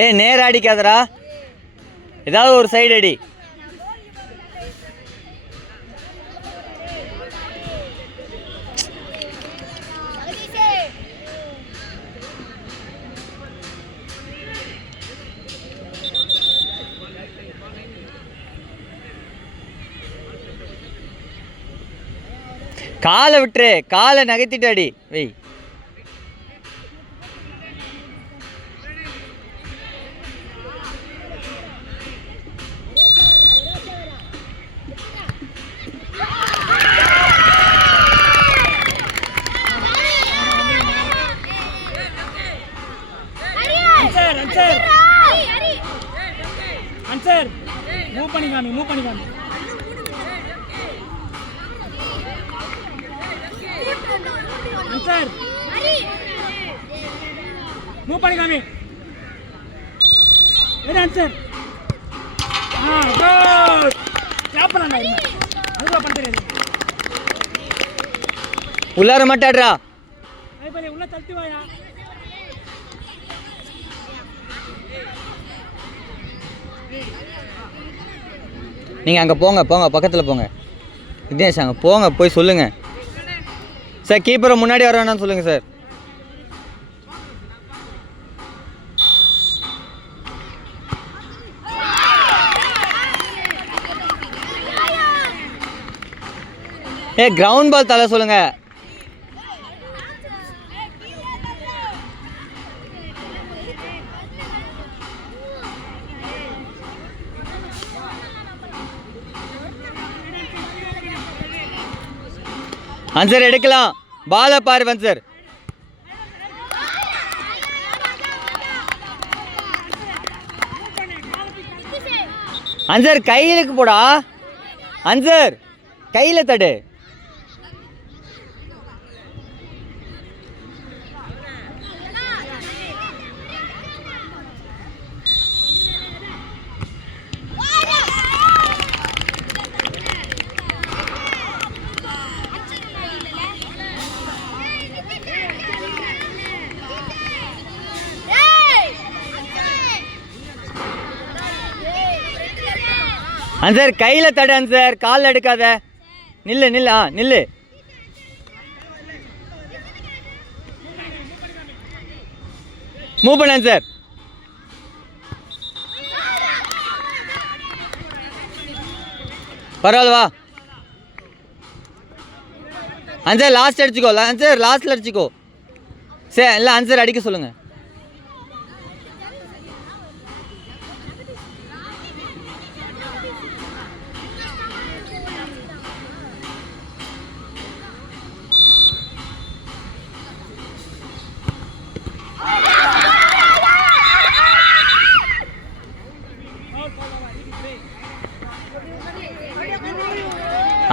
ஏய் நேரா அடிக்காதடா, ஏதாவது ஒரு சைடு அடி. காலை விட்டுரு, காலை நகர்த்திட்டு அடி. வெய். ஆன்சர் மூவ் பண்ணிக்காமி ஆன்சர் மூவ் பண்ணிக்காமி என்ன ஆன்சர்? Good clap பண்ணடா. அதுவா பண்ண தெரியாது. உள்ளார மாட்டாடுறா. ஐபலே உள்ள தள்ளி வாயா. நீங்கள் அங்கே போங்க, பக்கத்தில் போங்க. விக்னேஷ் அங்கே போங்க, போய் சொல்லுங்கள் சார். கீப்பரை முன்னாடி வர வேணாம்னு சொல்லுங்கள் சார். கிரவுண்ட் பால் தலை சொல்லுங்கள். அன்சர் எடுக்கலாம், பாலை பாரு அன்சர். அன்சர் கையிலுக்கு போடா. அன்சர் கையில தடு. அன்சர் கையில் தடு. அன்சர் காலில் எடுக்காத. நில்லு நில்லு. மூவ் பண்ண அன்சர். பரவாயில்ல வா அன்சர். லாஸ்ட் அடிச்சுக்கோ அன்சர், லாஸ்ட்டில் அடிச்சுக்கோ. சரி இல்லை அன்சர் அடிக்க சொல்லுங்கள்.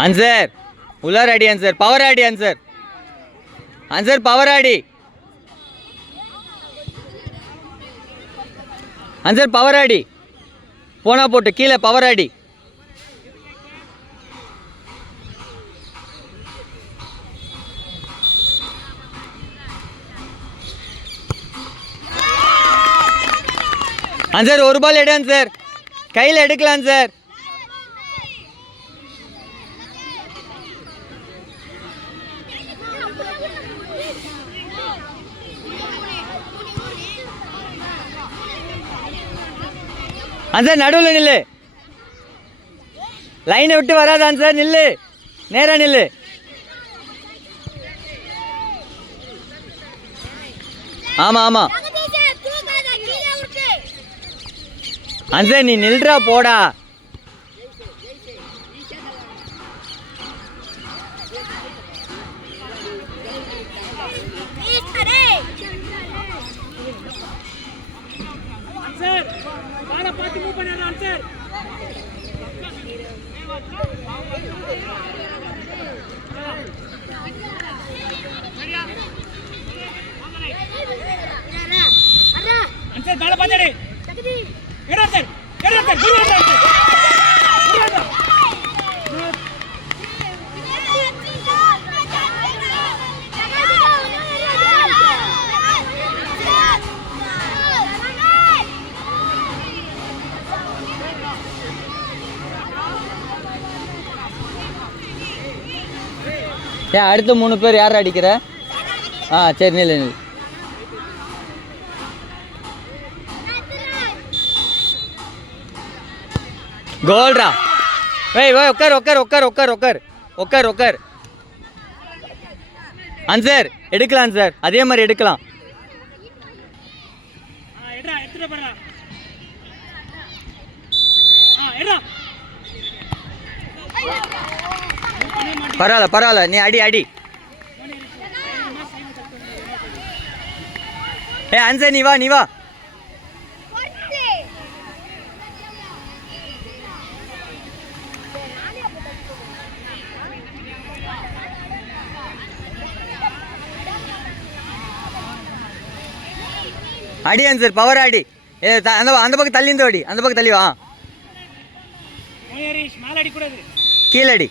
அன்சர் உள்ளார அடி. அன்சர் பவர் ஆடி. அன்சர் பவர் ஆடி. அன்சர் பவர் ஆடி. போனா போட்டு கீழே பவர் ஆடி. அன்சர் ஒரு பால் எடு. அன்சர் கையில் எடுக்கலாம் சார். அன்சர் நடுவில் நில்லு. லைனை விட்டு வராது அன்சர். நில்லு, நேராக நில்லு. ஆமாம் அன்சர் நீ நில்றா போடா. மேல பாத்தடி எடா சார் ஏன் அடுத்த 3 பேர் யார் அடிக்கிற? ஆ சரி நில்லு நில்லு. கோல்ரா. ஏய் ஓய் உட்கார் உட்கார் உட்கார் உட்கார் உட்கார் உட்கார் உட்கார். ஆன்சர் எடுக்கலாம் சார், அதே மாதிரி எடுக்கலாம். எடுத்துட்டு போறா. எடுடா. பரவாயில்ல பரவாயில்ல, நீ அடி அடி. ஏ ஆன்சர் நீ வா நீ வா. அடி ஆன்சர், பவர் அடி. ஏ அந்த அந்த பக்கம் தள்ளி இந்த அடி, அந்த பக்கம் தள்ளி வா. மேல அடி கூடாது, கீழே அடி.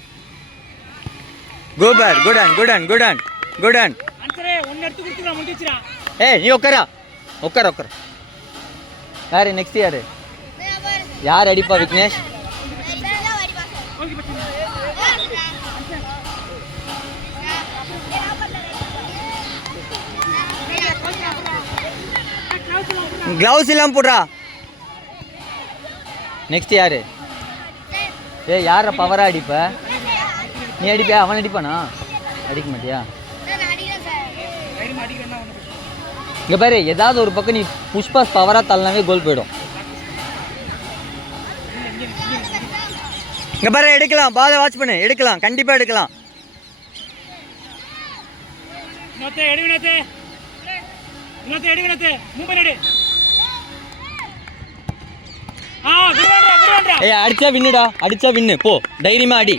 Good good on good on good on good on. ஆன்சரே ஒன்னு எடுத்து குடுத்துடா, முடிச்சிரா. ஏய் நீ உட்காரா, உட்கார் உட்கார். யாரு நெக்ஸ்ட் யாரு? யார் அடிப்பா விக்னேஷ்? கிளவுஸ் இல்லாம போடுறா. நெக்ஸ்ட் யாரு? ஏய் யார பவரா அடிப்ப? நீ அடிப்பியா? அவன் அடிப்பானா? அடிக்க மாட்டியா? இங்க பாரு, ஏதாவது ஒரு பக்கம் நீ புஷ்பாஸ் பவரா தள்ளனாவே கோல் போயிடும். இங்க பாரு, எடுக்கலாம். பாலை வாட்ச் பண்ணு, எடுக்கலாம், கண்டிப்பா எடுக்கலாம். நோத்தே எடு நோத்தே, நோத்தே எடு நோத்தே, மூவ் பண்ணு. ஏய் அடிச்சா வின்னுடா, அடிச்சா வின்னு. போ தைரியமா அடி,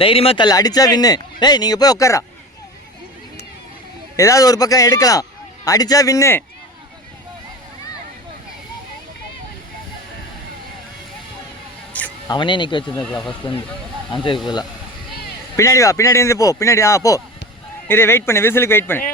தைரியமா தள்ள, அடிச்சா வின்னு. ஏய் நீங்க போய் உட்கார்றா. ஏதாவது ஒரு பக்கம் எடுக்கலாம், அடிச்சா வின்னு. அவனே நிக்க வச்சிருந்தான் ஃபர்ஸ்ட் வந்து ஆன்சருக்கு போல. பின்னாடி வா, பின்னாடி இருந்து போ, பின்னாடி. போ இரு, வெயிட் பண்ணு, விசிலுக்கு வெயிட் பண்ணு.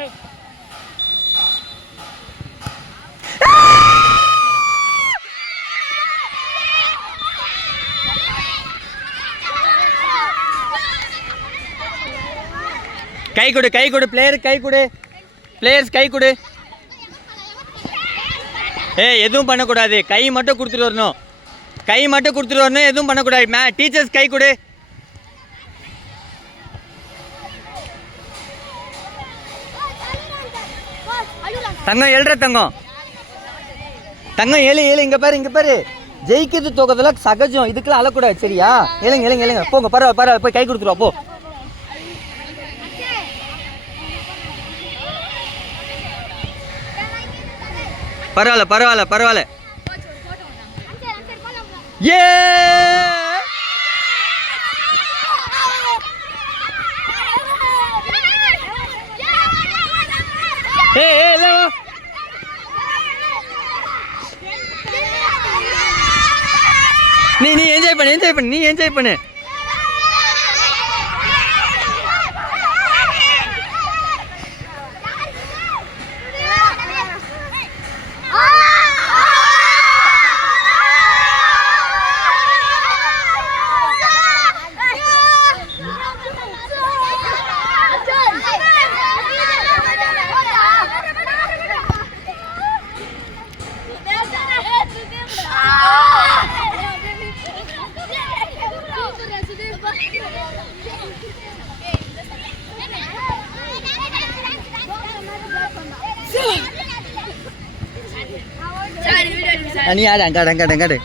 கை கொடு, கை கொடு, பிளேயர் கை கொடு, பிளேயர்ஸ் கை கொடு. ஏய் எதுவும் பண்ணக்கூடாது, கை மட்டும் கொடுத்துட்டு வரணும், கை மட்டும் கொடுத்துட்டு வரணும், எதுவும் பண்ணக்கூடாது. டீச்சர்ஸ் கை கொடு. தங்கம் எழுற தங்கம், தங்கம் ஏழு ஏழு. இங்க பாரு, இங்க பாரு, ஜெயிக்கிறது தோக்கறதுல சகஜம், இதுக்கெல்லாம் அழக்கூடாது சரியா? ஏழுங்க ஏழுங்க ஏழுங்க, போங்க. பரவாயில்ல பரவாயில்ல, போய் கை கொடுத்துருவா போ. பரவாயில்ல பரவாயில்ல பரவாயில்ல. ஏ நீ என்ஜாய் பண்ணு, என்ஜாய் பண்ணு, நீ என்ஜாய் பண்ணு. நீ ஆடு, அங்காடு அங்காடு அங்காடு.